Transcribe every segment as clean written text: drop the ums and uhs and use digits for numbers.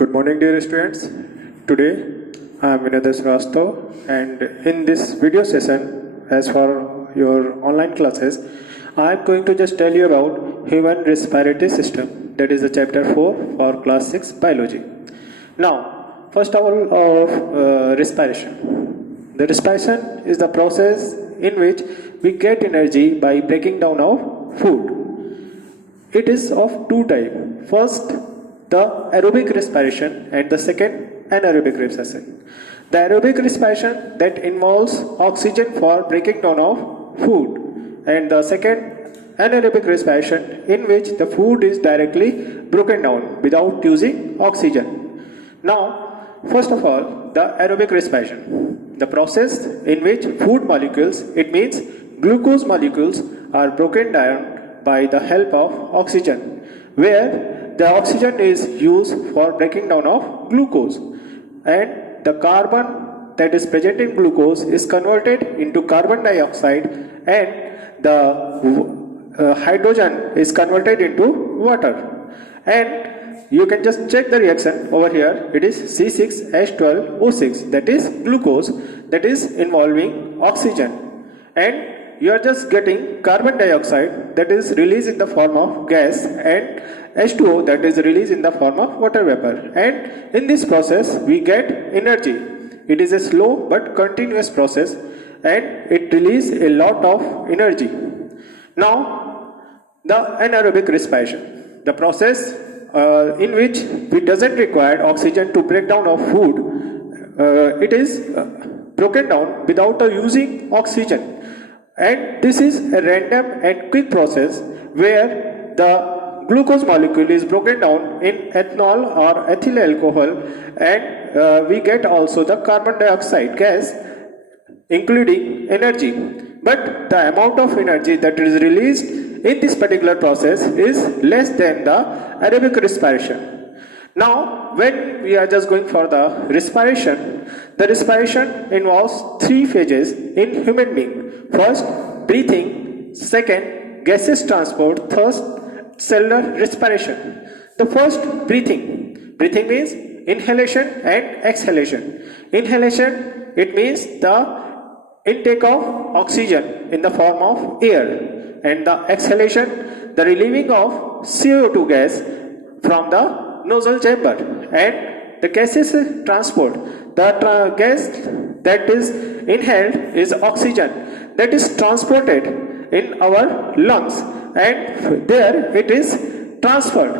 Good morning, dear students. Today I am Vinay Srivastava, and in this video session, as for your online classes, I am going to just tell you about human respiratory system. That is the chapter 4 for class 6 biology. Now, first of all, respiration. The respiration is the process in which we get energy by breaking down of food. It is of two types. First, the aerobic respiration, and the second, anaerobic respiration. The aerobic respiration that involves oxygen for breaking down of food, and the second, anaerobic respiration, in which the food is directly broken down without using oxygen. Now, first of all, the aerobic respiration. The process in which food molecules, it means glucose molecules, are broken down by the help of oxygen, where the oxygen is used for breaking down of glucose, and the carbon that is present in glucose is converted into carbon dioxide, and the hydrogen is converted into water. And you can just check the reaction over here. It is C6H12O6, that is glucose, that is involving oxygen, and you are just getting carbon dioxide that is released in the form of gas, and H2O that is released in the form of water vapor. And in this process we get energy. It is a slow but continuous process, and it releases a lot of energy. Now, the anaerobic respiration, the process in which we doesn't require oxygen to break down of food, it is broken down without using oxygen. And this is a random and quick process where the glucose molecule is broken down in ethanol or ethyl alcohol, and we get also the carbon dioxide gas, including energy. But the amount of energy that is released in this particular process is less than the aerobic respiration. Now, when we are just going for the respiration involves three phases in human being. First, breathing. Second, gaseous transport. Third, cellular respiration. The first, breathing. Breathing means inhalation and exhalation. Inhalation, it means the intake of oxygen in the form of air, and the exhalation, the relieving of CO2 gas from the nostril chamber. And the gaseous transport, the gas that is inhaled is oxygen that is transported in our lungs, and there it is transferred,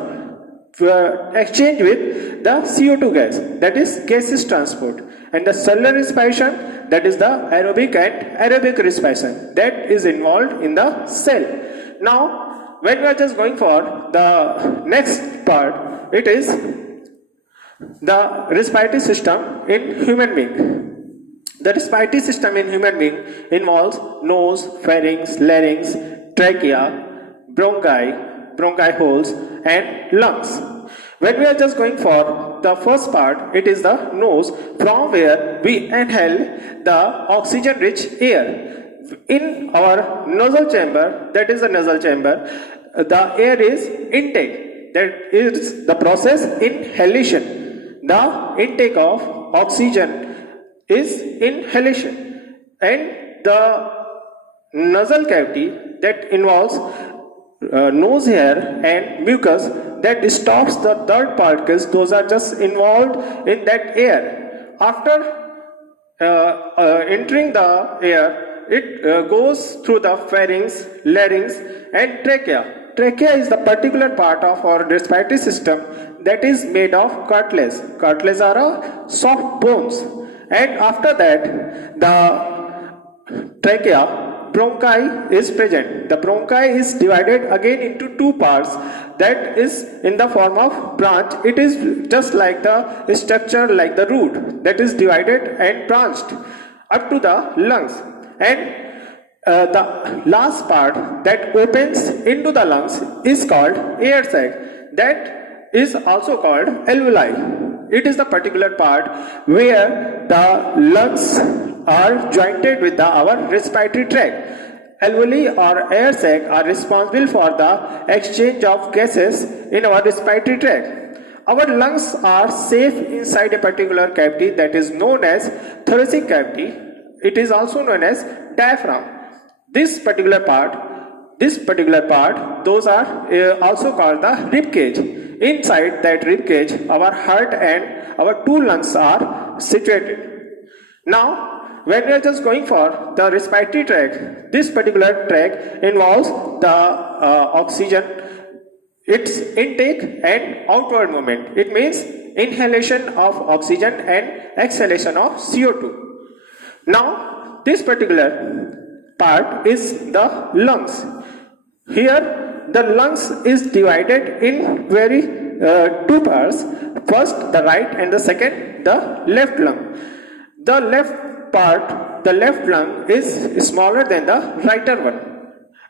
exchanged with the CO2 gas, that is gaseous transport. And the cellular respiration, that is the aerobic and aerobic respiration that is involved in the cell. Now, when we are just going for the next part, it is the respiratory system in human being. The respiratory system in human being involves nose, pharynx, larynx, trachea, bronchi holes, and lungs. When we are just going for the first part, it is the nose, from where we inhale the oxygen-rich air. In our nasal chamber, that is the nasal chamber, the air is intake. That is the process inhalation. The intake of oxygen is inhalation, and the nasal cavity that involves nose hair and mucus that stops the dirt particles, those are just involved in that air. After entering the air, it goes through the pharynx, larynx, and trachea. Trachea is the particular part of our respiratory system that is made of cartilage. Cartilage are soft bones. And after that, the trachea, bronchi is present. The bronchi is divided again into two parts, that is in the form of branch. It is just like the structure, like the root, that is divided and branched up to the lungs. And the last part that opens into the lungs is called air sac, that is also called alveoli. It is the particular part where the lungs are jointed with our respiratory tract. Alveoli or air sac are responsible for the exchange of gases in our respiratory tract. our lungs are safe inside a particular cavity that is known as thoracic cavity. It is also known as diaphragm. This particular part, those are also called the rib cage. Inside that rib cage, our heart and our two lungs are situated. Now, when we are just going for the respiratory tract, this particular tract involves the oxygen, its intake and outward movement. It means inhalation of oxygen and exhalation of CO2. Now, this particular part is the lungs. Here, the lungs is divided in very two parts. First, the right, and the second, the left lung. The left lung is smaller than the righter one,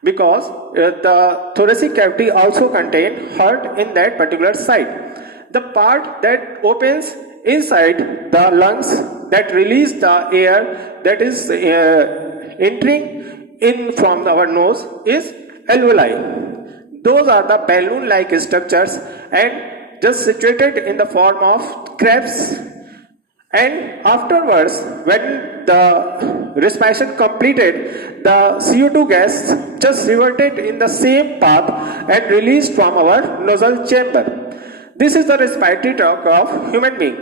because the thoracic cavity also contains heart in that particular side. The part that opens inside the lungs, that release the air that is entering in from our nose, is alveoli. Those are the balloon-like structures and just situated in the form of crabs. And afterwards, when the respiration completed, the CO2 gas just reverted in the same path and released from our nasal chamber. This is the respiratory tract of human being.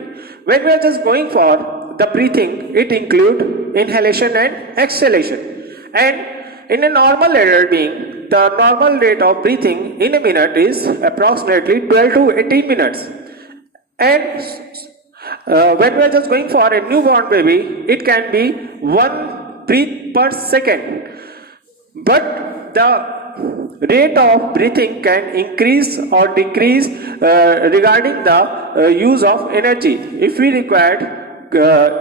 When we are just going for the breathing, it includes inhalation and exhalation. And in a normal adult being, the normal rate of breathing in a minute is approximately 12 to 18 minutes. And when we are just going for a newborn baby, it can be 1 breath per second. But the rate of breathing can increase or decrease regarding the use of energy. If we require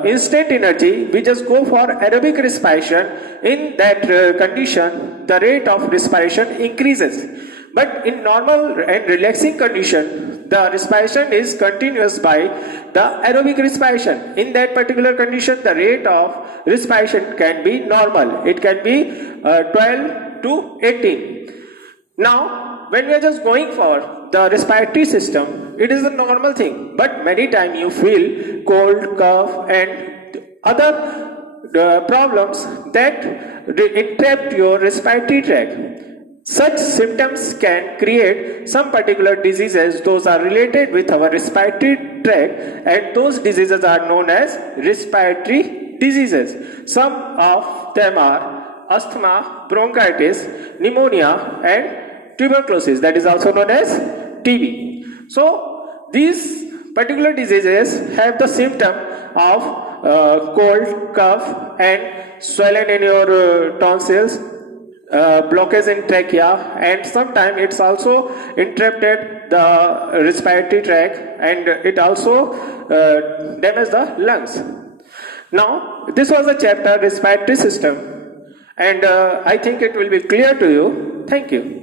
instant energy, we just go for aerobic respiration. In that condition, the rate of respiration increases. But in normal and relaxing condition, the respiration is continuous by the aerobic respiration. In that particular condition, the rate of respiration can be normal. It can be 12 to 18. Now, when we are just going for the respiratory system, it is a normal thing. But many times you feel cold, cough and other problems that interrupt your respiratory tract. Such symptoms can create some particular diseases. Those are related with our respiratory tract, and those diseases are known as respiratory diseases. Some of them are asthma, bronchitis, pneumonia and tuberculosis, that is also known as TB. So these particular diseases have the symptom of cold, cough and swelling in your tonsils, blockage in trachea, and sometimes it's also interrupted the respiratory tract, and it also damages the lungs. Now, this was the chapter respiratory system, and I think it will be clear to you. Thank you.